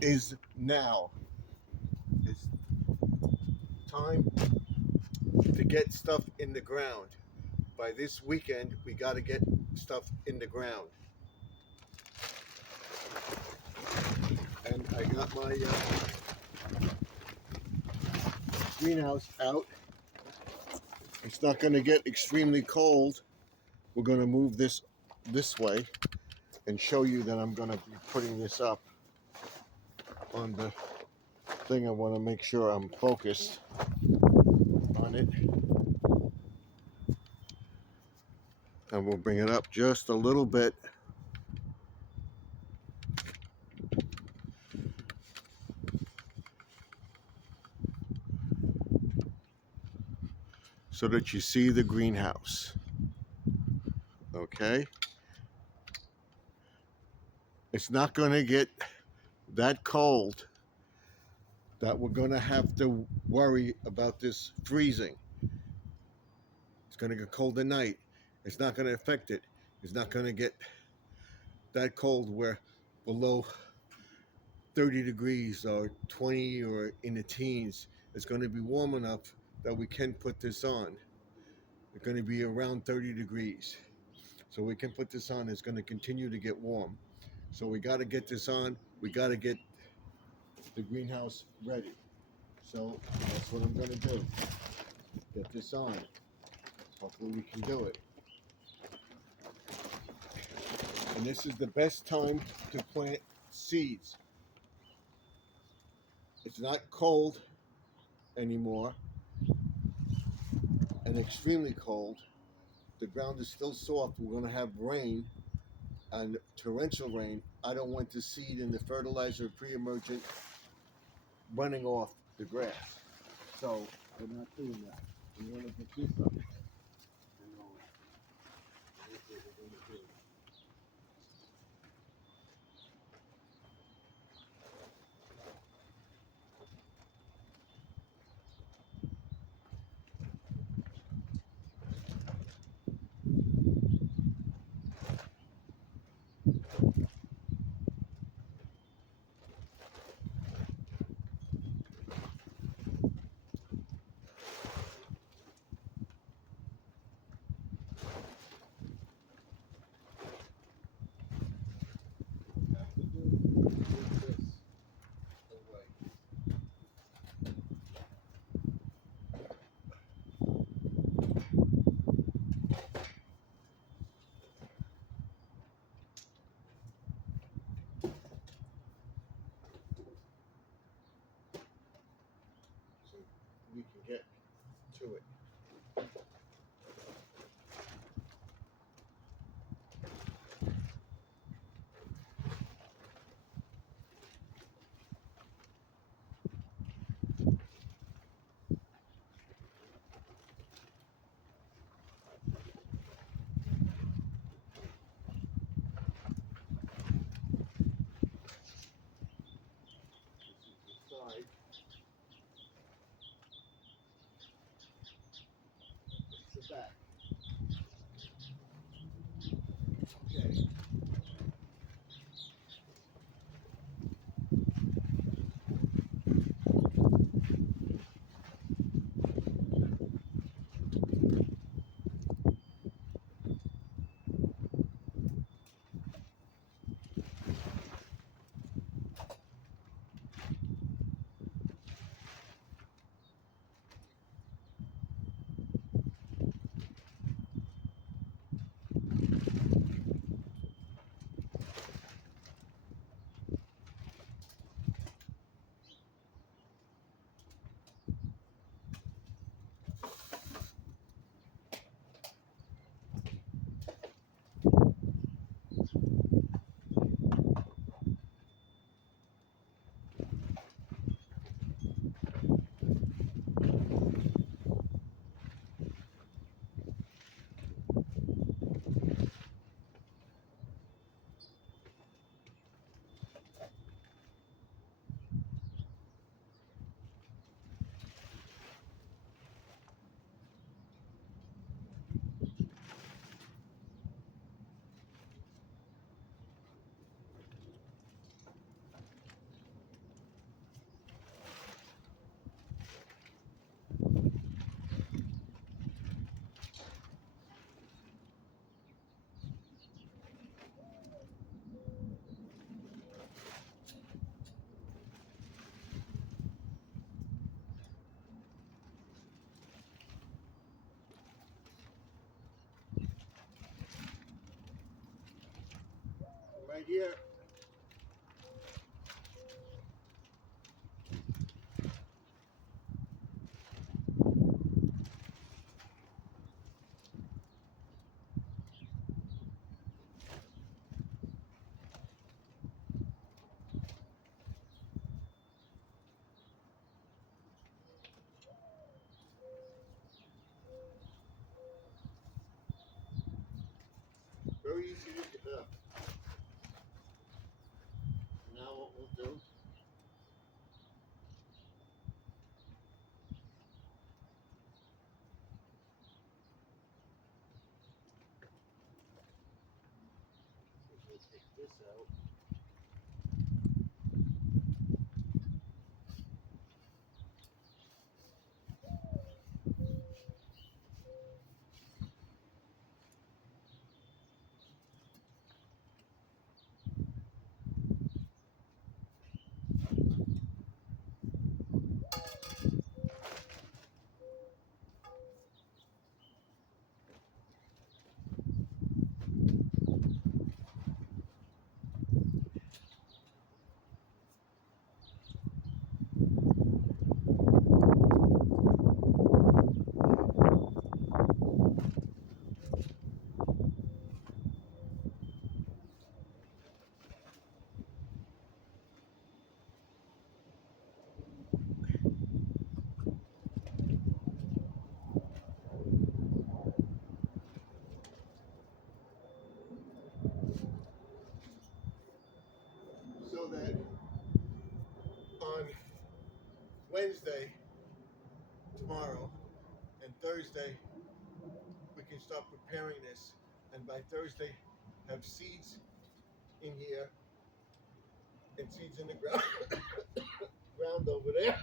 Is now. It's time to get stuff in the ground. By this weekend, we got to get stuff in the ground. And I got my greenhouse out. It's not going to get extremely cold. We're going to move this way and show you that I'm going to be putting this up on the thing. I want to make sure I'm focused on it. And we'll bring it up just a little bit. So that you see the greenhouse. Okay? It's not going to get that cold that we're going to have to worry about this freezing. It's going to get cold at night. It's not going to affect it. It's not going to get that cold where below 30 degrees or 20 or in the teens. It's going to be warm enough that we can put this on. It's going to be around 30 degrees. So we can put this on. It's going to continue to get warm. So we got to get this on. We got to get the greenhouse ready. So that's what I'm going to do. Get this on. Hopefully we can do it. And this is the best time to plant seeds. It's not cold anymore and extremely cold. The ground is still soft. We're going to have rain and torrential rain. I don't want the seed and the fertilizer pre-emergent running off the grass. So we're not doing that. We want to get this up. That's what we're going to do. right here. Very easy to get up. Now what we'll do, is we'll take this out. So that on Wednesday, tomorrow, and Thursday, we can start preparing this. And by Thursday, have seeds in here and seeds in the ground, ground over there.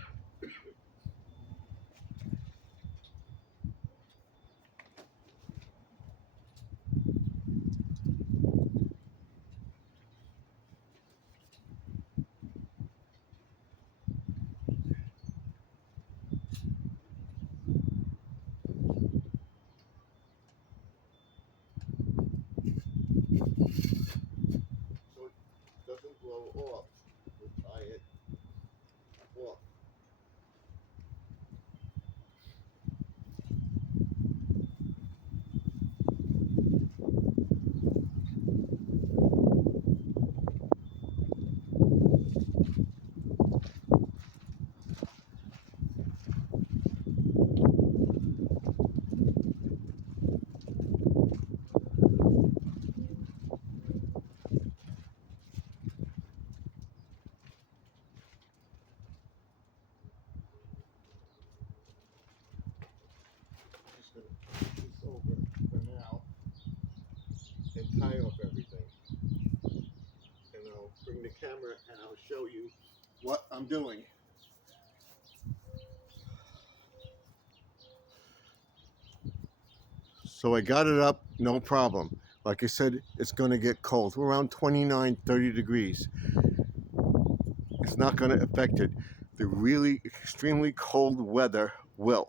So it doesn't blow off. We'll tie it off. Just gonna put this over for now and tie off everything. And I'll bring the camera and I'll show you what I'm doing. So I got it up, no problem. Like I said, it's going to get cold. We're around 29, 30 degrees. It's not going to affect it. The really extremely cold weather will.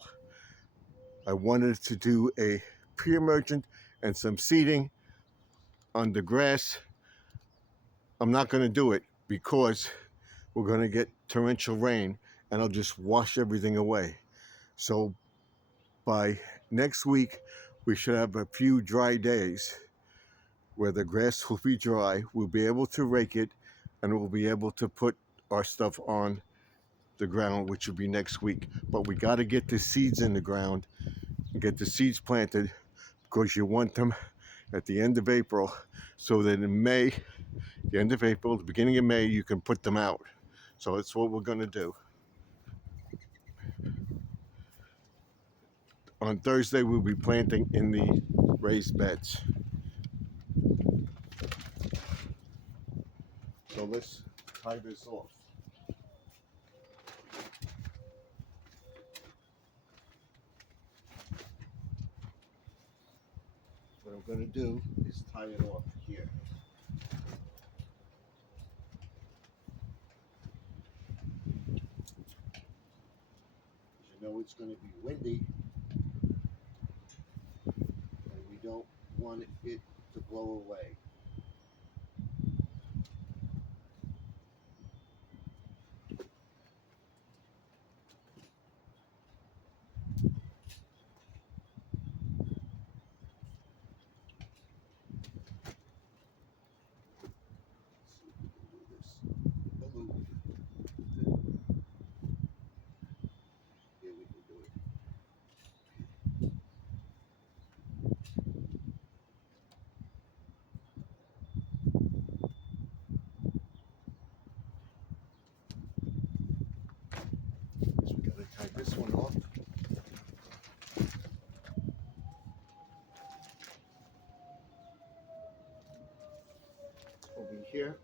I wanted to do a pre-emergent and some seeding on the grass. I'm not going to do it because we're going to get torrential rain and I'll just wash everything away. So by next week, we should have a few dry days where the grass will be dry. We'll be able to rake it and we'll be able to put our stuff on the ground, which will be next week. But we got to get the seeds in the ground and get the seeds planted because you want them at the end of April so that in May, the end of April, the beginning of May, you can put them out. So that's what we're going to do. On Thursday, we'll be planting in the raised beds. So let's tie this off. What I'm going to do is tie it off here. You know it's going to be windy and we don't want it to blow away. take this one off. Over here.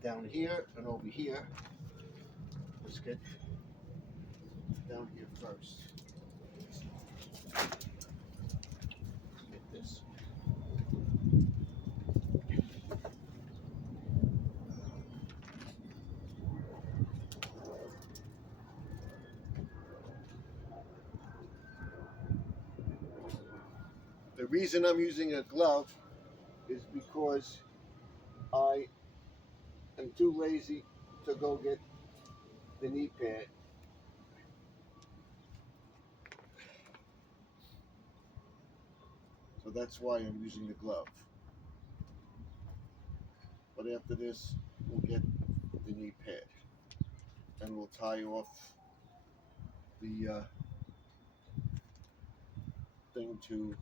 Down here and over here. Let's get down here first. Get this. The reason I'm using a glove is because I am too lazy to go get the knee pad. So that's why I'm using the glove. But after this, we'll get the knee pad. And we'll tie off the thing to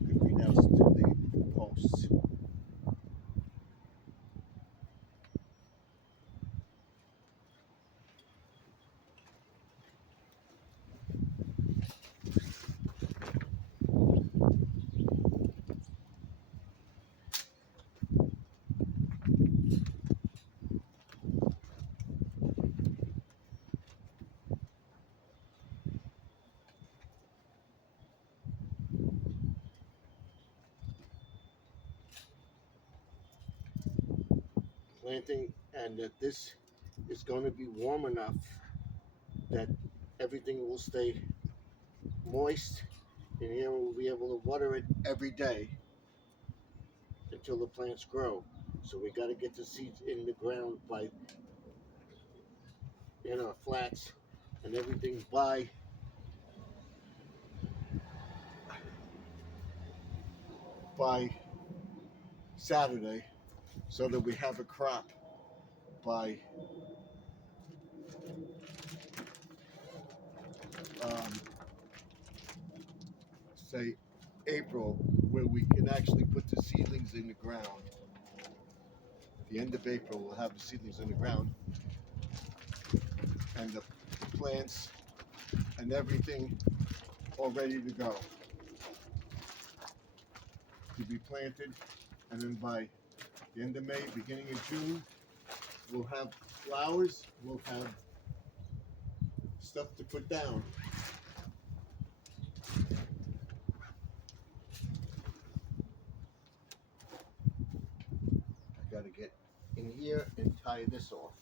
the greenhouse to the posts. Planting, and that this is going to be warm enough that everything will stay moist, and here we'll be able to water it every day until the plants grow. So we got to get the seeds in the ground by in our flats and everything by Saturday, so that we have a crop by um, say April, where we can actually put the seedlings in the ground. At the end of April, we'll have the seedlings in the ground, and the plants and everything all ready to go to be planted. And then by the end of May, beginning of June, we'll have flowers, we'll have stuff to put down. I gotta get in here and tie this off.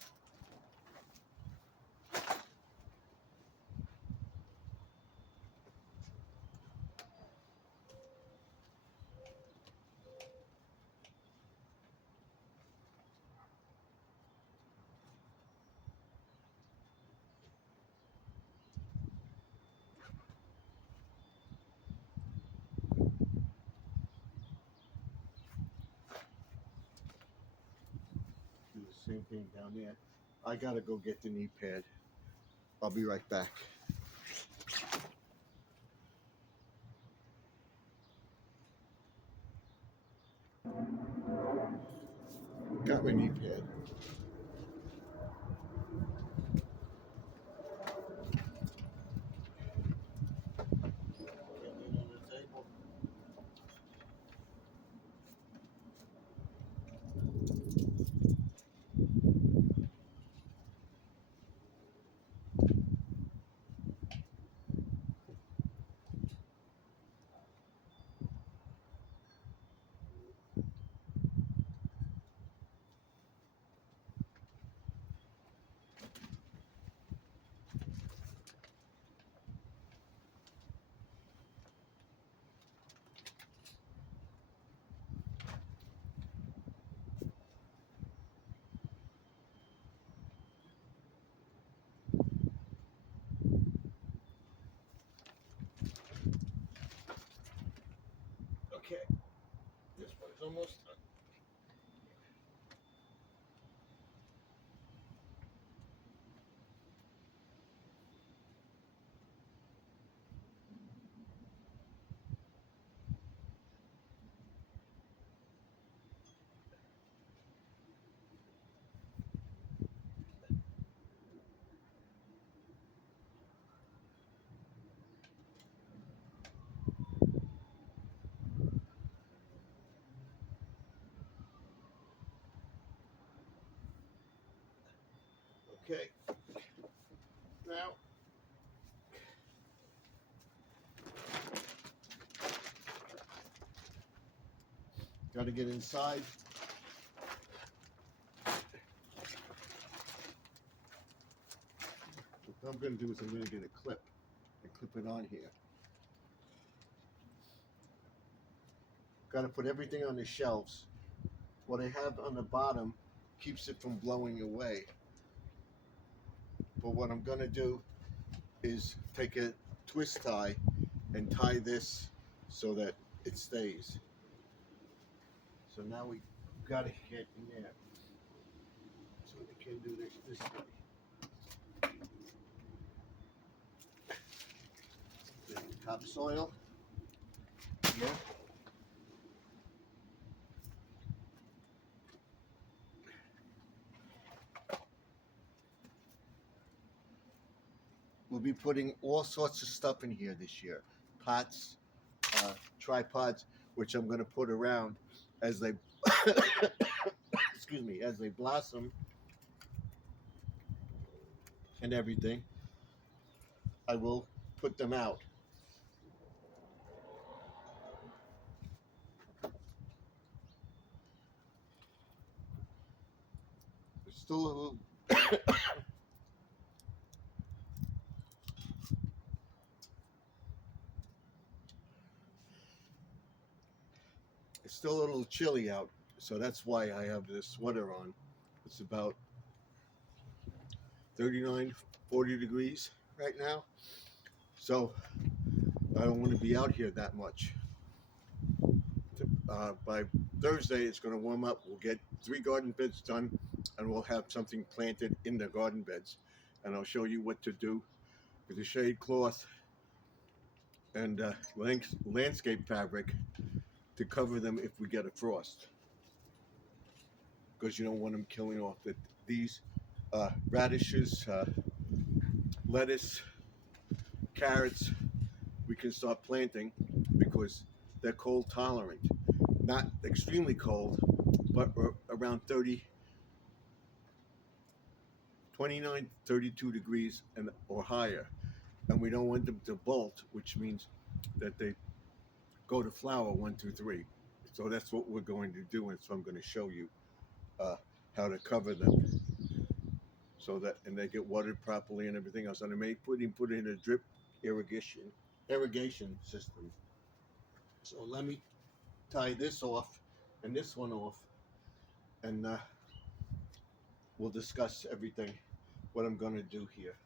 Do the same thing down there. I gotta go get the knee pad. I'll be right back. Got my knee pad. Get it on the table. almost done. Okay. Now, got to get inside. What I'm going to do is I'm going to get a clip and clip it on here. Got to put everything on the shelves. What I have on the bottom keeps it from blowing away. But what I'm going to do is take a twist tie and tie this so that it stays. So now we got to get in there. So we can do this way. The topsoil. Yeah. We'll be putting all sorts of stuff in here this year. Pots, tripods, which I'm going to put around as they, excuse me, as they blossom and everything. I will put them out. There's still a little. It's still a little chilly out, so that's why I have this sweater on. It's about 39, 40 degrees right now. So I don't want to be out here that much. By Thursday, it's going to warm up. We'll get 3 garden beds done, and we'll have something planted in the garden beds. And I'll show you what to do with the shade cloth and landscape fabric to cover them if we get a frost. Because you don't want them killing off these radishes, lettuce, carrots. We can start planting because they're cold tolerant. Not extremely cold, but around 29, 32 degrees or higher. And we don't want them to bolt, which means that they go to flower 1, 2, 3. So that's what we're going to do, and so I'm going to show you how to cover them so that and they get watered properly and everything else. And I may put in a drip irrigation system. So let me tie this off and this one off, and we'll discuss everything what I'm going to do here.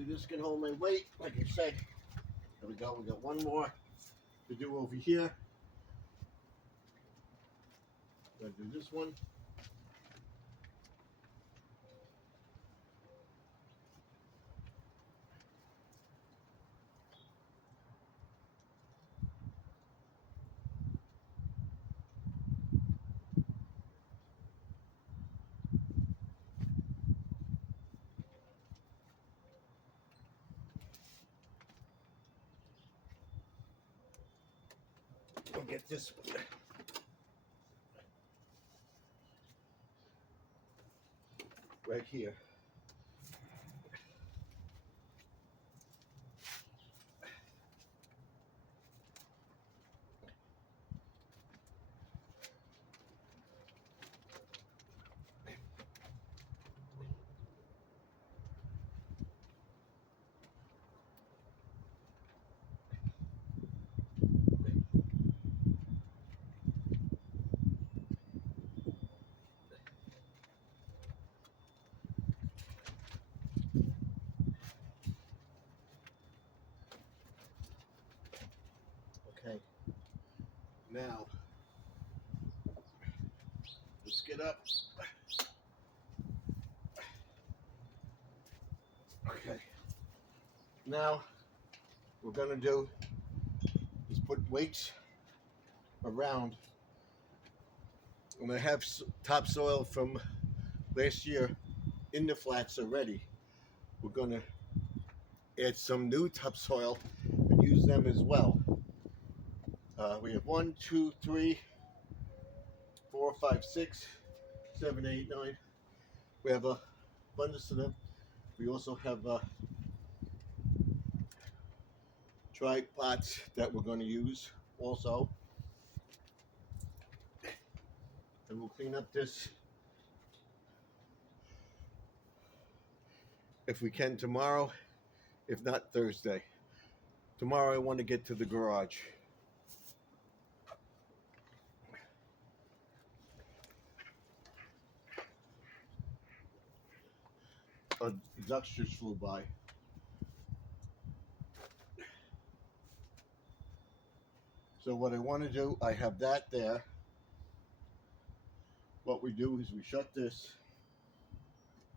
hopefully this can hold my weight. Like I said, there we go. We got one more to do over here. Gotta do this one. We'll get this one. Right here. Okay. Now, let's get up. Okay. Now, what we're going to do is put weights around. I'm going to have topsoil from last year in the flats already. We're going to add some new topsoil and use them as well. We have 1, 2, 3, 4, 5, 6, 7, 8, 9. We have a abundance of them. We also have dry pots that we're going to use also. And we'll clean up this if we can tomorrow, if not Thursday. Tomorrow I want to get to the garage. A ducks just flew by. So what I want to do, I have that there. What we do is we shut this,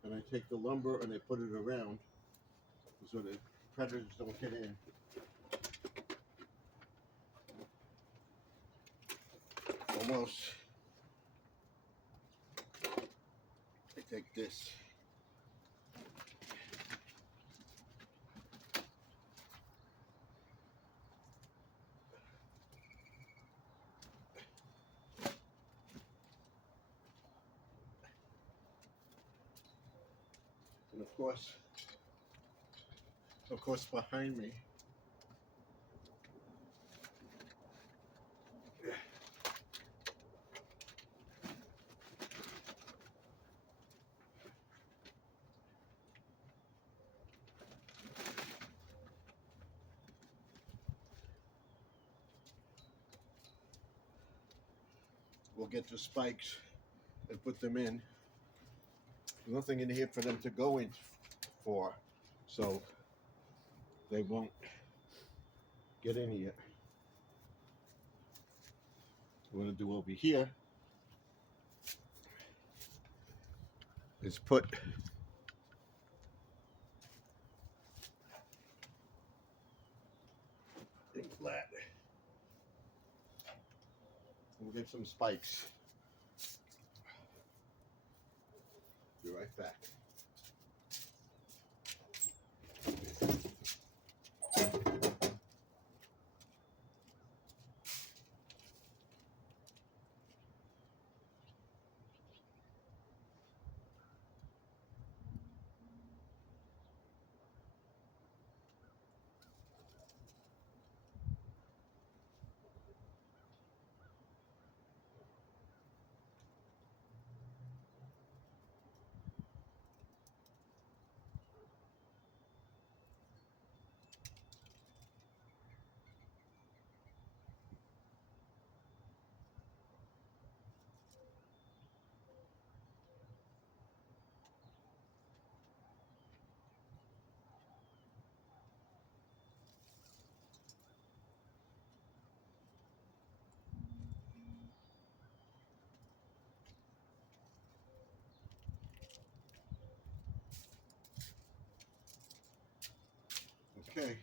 and I take the lumber and I put it around so the predators don't get in. Almost. I take this. And of course behind me, we'll get the spikes and put them in. There's nothing in here for them to go in for, so they won't get in here. What I'm going to do over here is put it flat. We'll get some spikes. Be right back. Okay.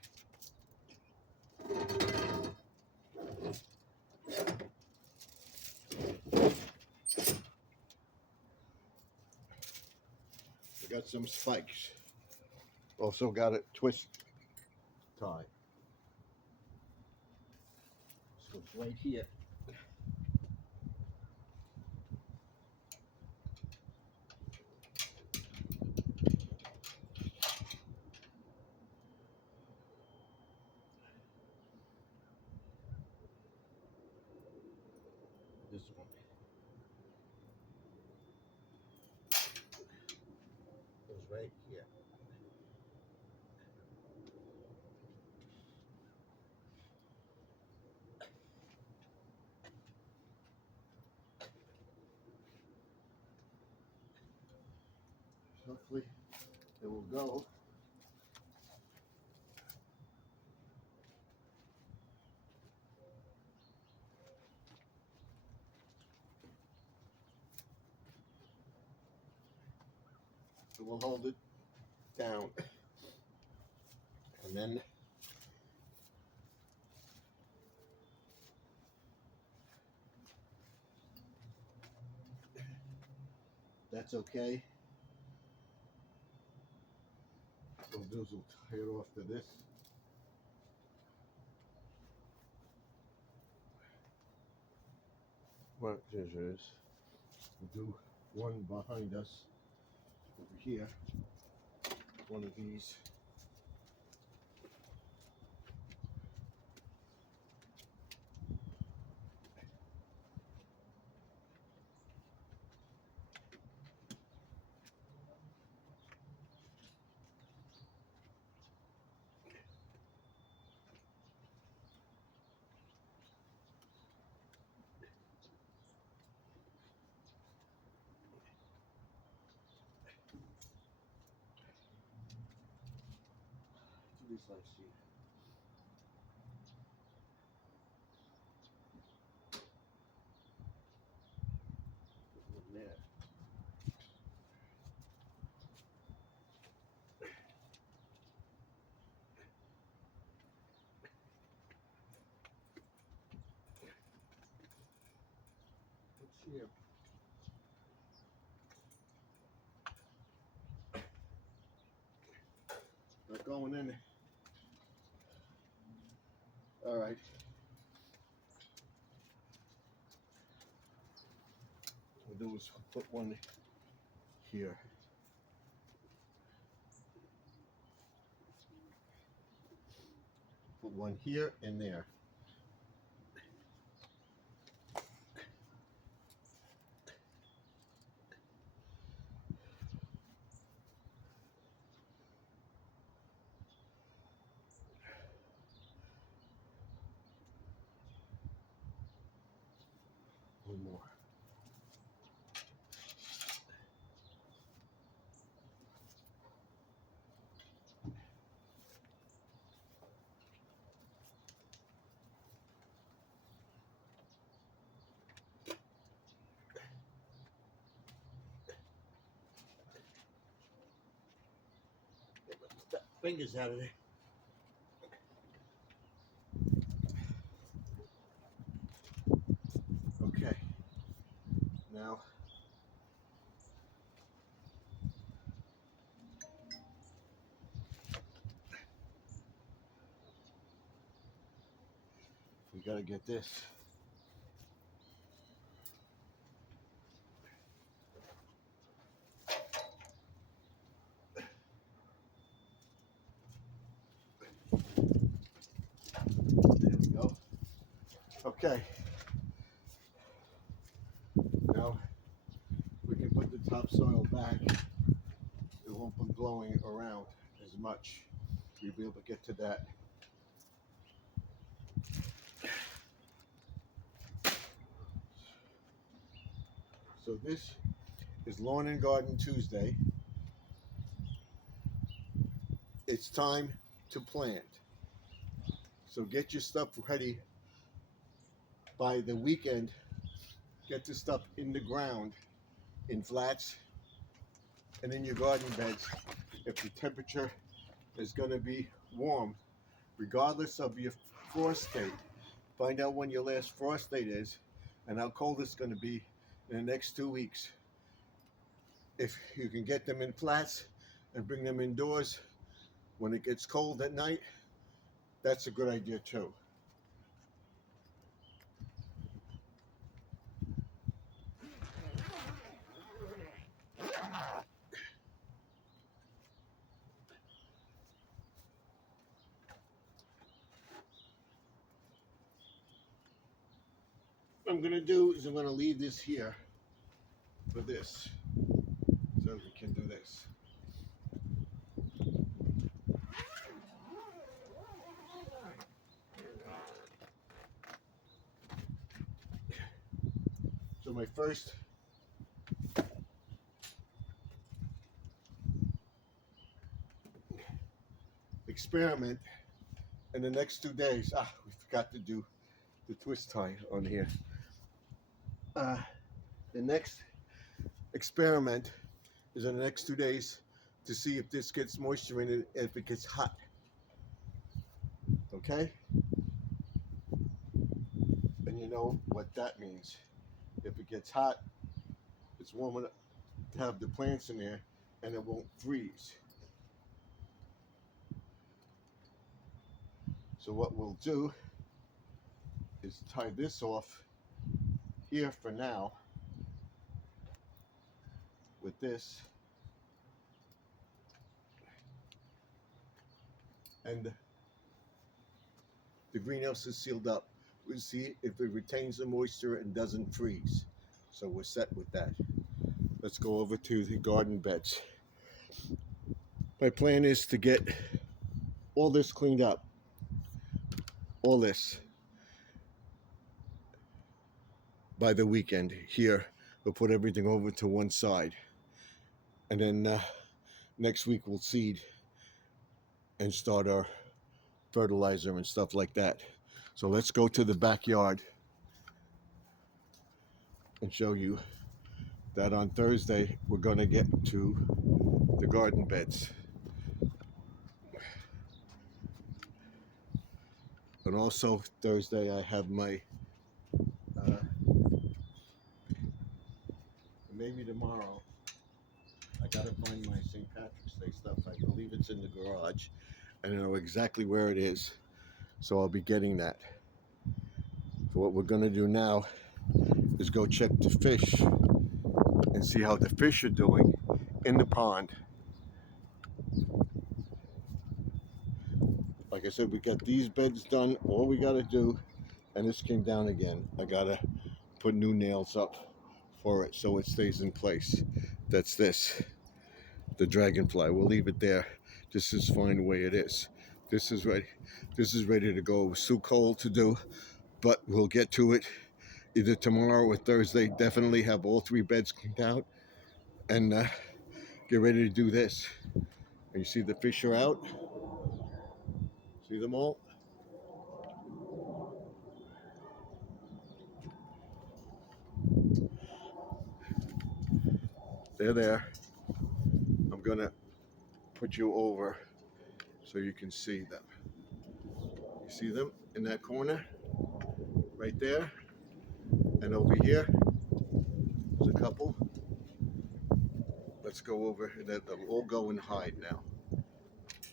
We got some spikes. Also got a twist tie. So it's right here. This one. Goes right here. Hopefully it will go. So we'll hold it down. And then that's okay. What we'll do is we'll tie it off to this. Well, scissors. We'll do one behind us over here. One of these. At least I see. Put one there. What's here? Not going in. All right. What we'll do is put one here. Put one here and there. One more. Fingers out of there. Okay. Now we gotta get this. There we go. Okay. Now we can put the topsoil back. It won't be blowing around as much. You'll be able to get to that. So this is Lawn and Garden Tuesday. It's time to plant. So get your stuff ready by the weekend. Get the stuff in the ground, in flats, and in your garden beds. If the temperature is going to be warm, regardless of your frost date. Find out when your last frost date is and how cold it's going to be in the next 2 weeks. If you can get them in flats and bring them indoors when it gets cold at night, that's a good idea too. What I'm going to do is I'm going to leave this here for this, so we can do this. So my first experiment in the next 2 days. We forgot to do the twist tie on here. The next experiment is in the next 2 days to see if this gets moisture in it, if it gets hot. Okay? And you know what that means. If it gets hot, it's warm enough to have the plants in there and it won't freeze. So what we'll do is tie this off here for now with this, and the greenhouse is sealed up. We'll see if it retains the moisture and doesn't freeze. So we're set with that. Let's go over to the garden beds. My plan is to get all this cleaned up. All this by the weekend here. We'll put everything over to one side, and then next week we'll seed and start our fertilizer and stuff like that. So let's go to the backyard and show you that on Thursday we're going to get to the garden beds. And also Thursday I have my maybe tomorrow I gotta find my St. Patrick's Day stuff. I believe it's in the garage and I know exactly where it is, so I'll be getting that. So what we're gonna do now is go check the fish and see how the fish are doing in the pond. Like I said, we got these beds done. All we gotta do, and this came down again, I gotta put new nails up for it so it stays in place. That's this, the dragonfly. We'll leave it there. This is fine the way it is. This is ready. This is ready to go. It was too cold to do, but we'll get to it either tomorrow or Thursday. Definitely have all 3 beds cleaned out and get ready to do this. And you see the fish are out. See them all? They're there. I'm gonna put you over so you can see them. You see them in that corner? Right there. And over here, there's a couple. Let's go over, they'll all go and hide now.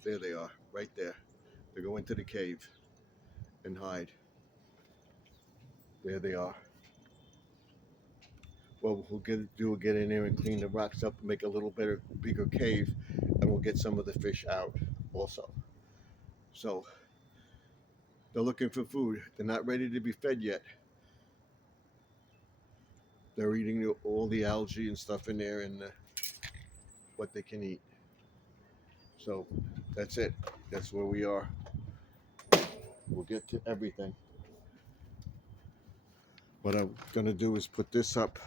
There they are, right there. They go into the cave and hide. There they are. What we'll get in there and clean the rocks up and make a little bigger cave, and we'll get some of the fish out also. So they're looking for food. They're not ready to be fed yet. They're eating all the algae and stuff in there and what they can eat. So that's it. That's where we are. We'll get to everything. What I'm gonna do is put this up.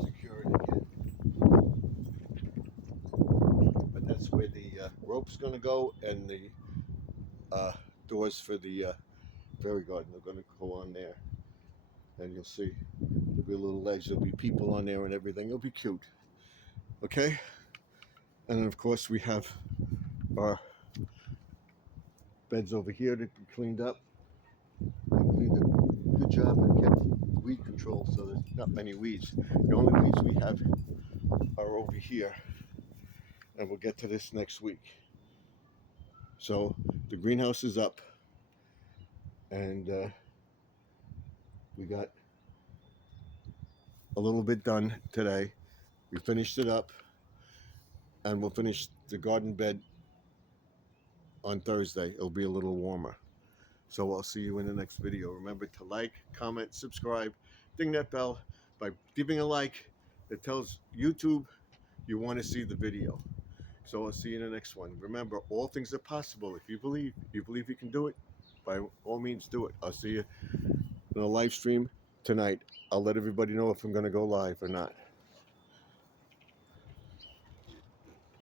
Secure it again. rope's going to go, and the doors for the fairy garden are going to go on there. And you'll see there'll be a little ledge. There'll be people on there and everything. It'll be cute. Okay. And then of course we have our beds over here to be cleaned up. I cleaned a good job and kept weed control, so there's not many weeds. The only weeds we have are over here, and we'll get to this next week. So the greenhouse is up, and we got a little bit done today. We finished it up, and we'll finish the garden bed on Thursday. It'll be a little warmer. So I'll see you in the next video. Remember to like, comment, subscribe, ding that bell. By giving a like, it tells YouTube you want to see the video. So I'll see you in the next one. Remember, all things are possible. If you believe you can do it, by all means do it. I'll see you in a live stream tonight. I'll let everybody know if I'm going to go live or not.